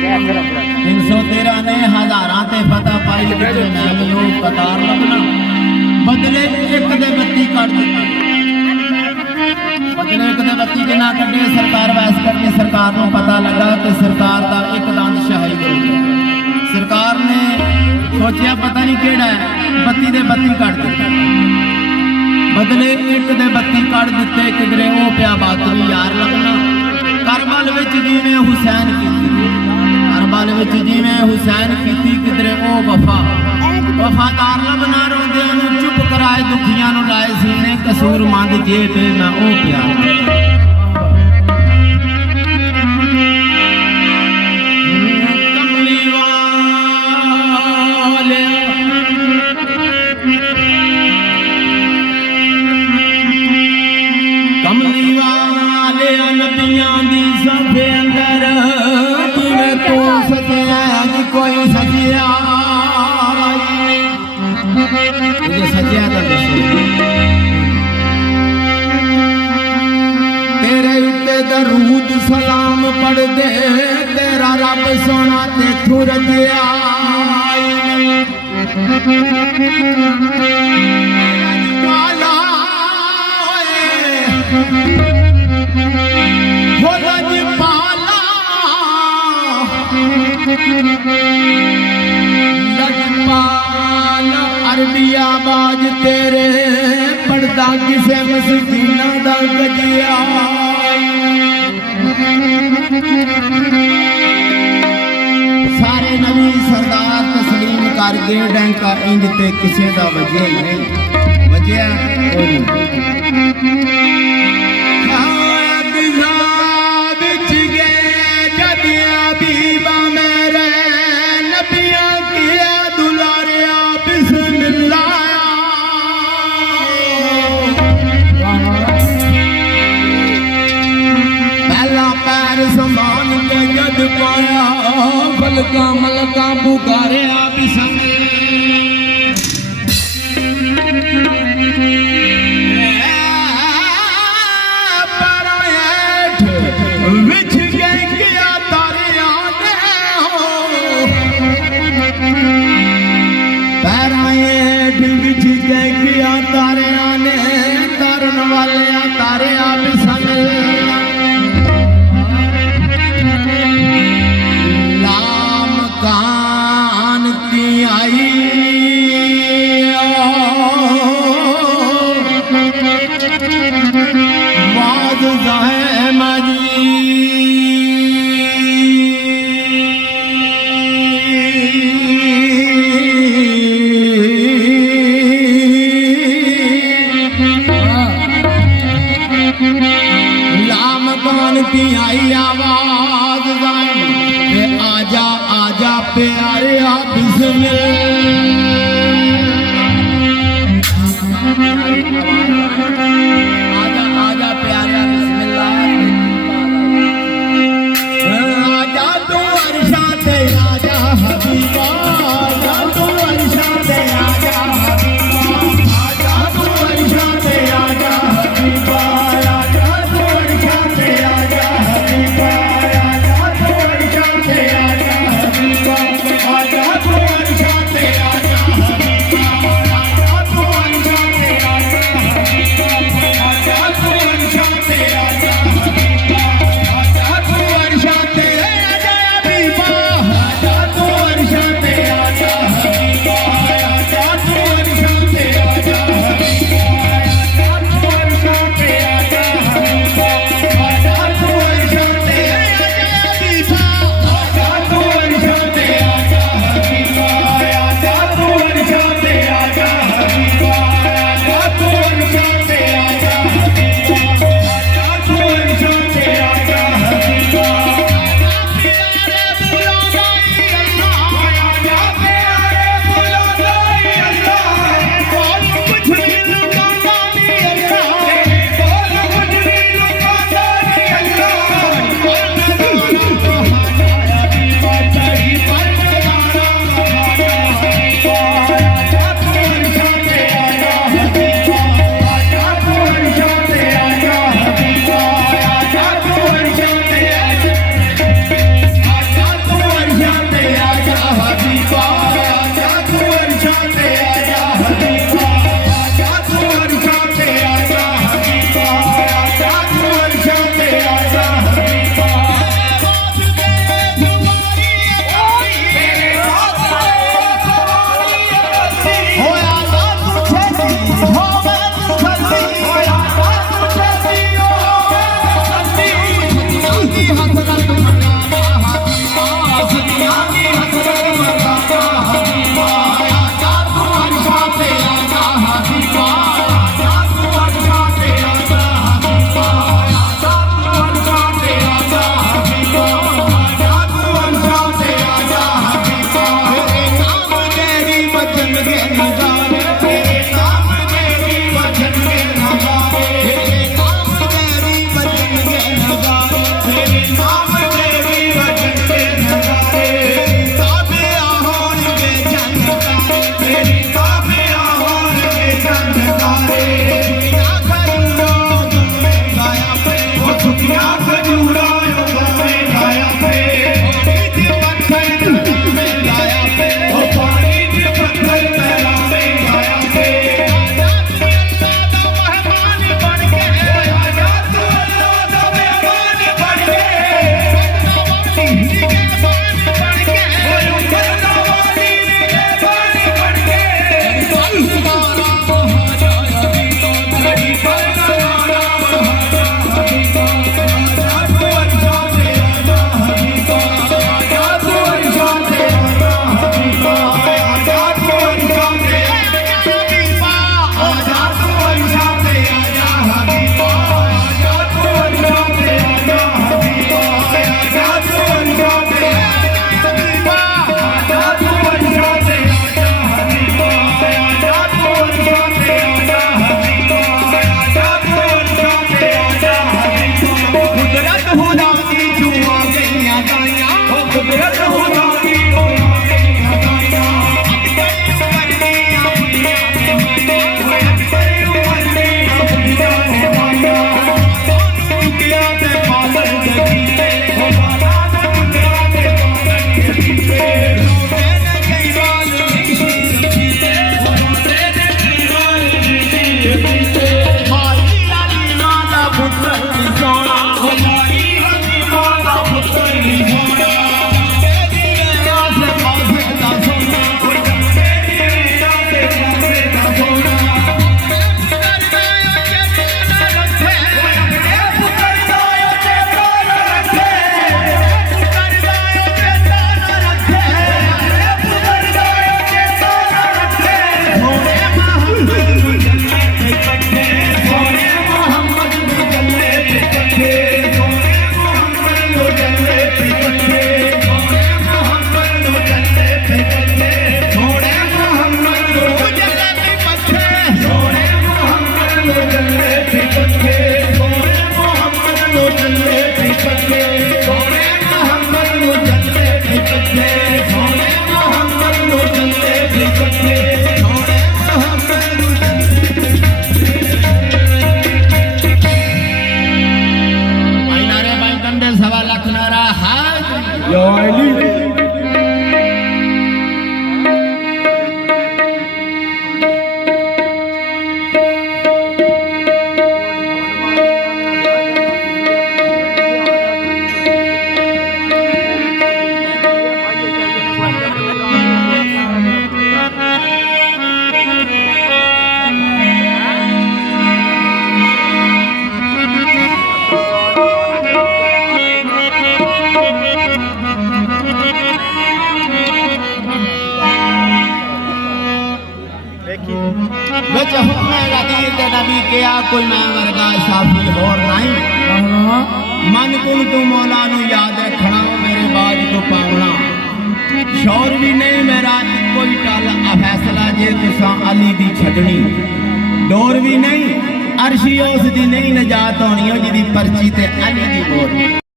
313 ने हजारां ते फतह पाई किधरे मैनू कतार लगना बदले एक दे 32 कट दिते बदले एक दे 32 के ना कटे सरकार वैस करके सरकार को पता लगा कि सरकार का एक दंद शहीद हो गया सरकार ने सोचा पता नहीं केड़ा है 32 दे 32 कट दिते बदले एक दे 32 कट दिते किधरे वो पिया बातवी यार लगना करबल विच जिवें हुसैन कीती करबल विच जिवें हुसैन कीती किधरे ओ वफादार लबना रोंदियां नूं चुप कराए दुखियां नूं लाए सीने कसूर मंद जे पे मैं ओ प्यार कोई सजिया सजिया तेरे उत्ते दरूद सलाम पढ़ दे तेरा रब सोना ते थुरदिया अरबिया बाज तेरे पढ़दा किसे मस्कीना दा गजिया सारे नबी सरदार तस्लीम कर गए डंका इंज ते किसे दा वजह नहीं वजह समान के जद पाया बलका मलका पुकारे आप संग विच गए किया तारिया ने हो पैराएठ विच गए किया तारिया ने तरन वाले तारे आप संग कान की आई या अली विच हुक्म गदीर ते नबी किया कोई मैं वर्गा शाफी होर नहीं मन कुन तू मौला नू याद रखना मेरे बाज को पावना शौर भी नहीं मेरा कोई टल फैसला जे तुसा अली दी छडनी डोर भी नहीं अरशी उस दी नहीं नजात होनी जिहदी पर्ची ते अली दी मोर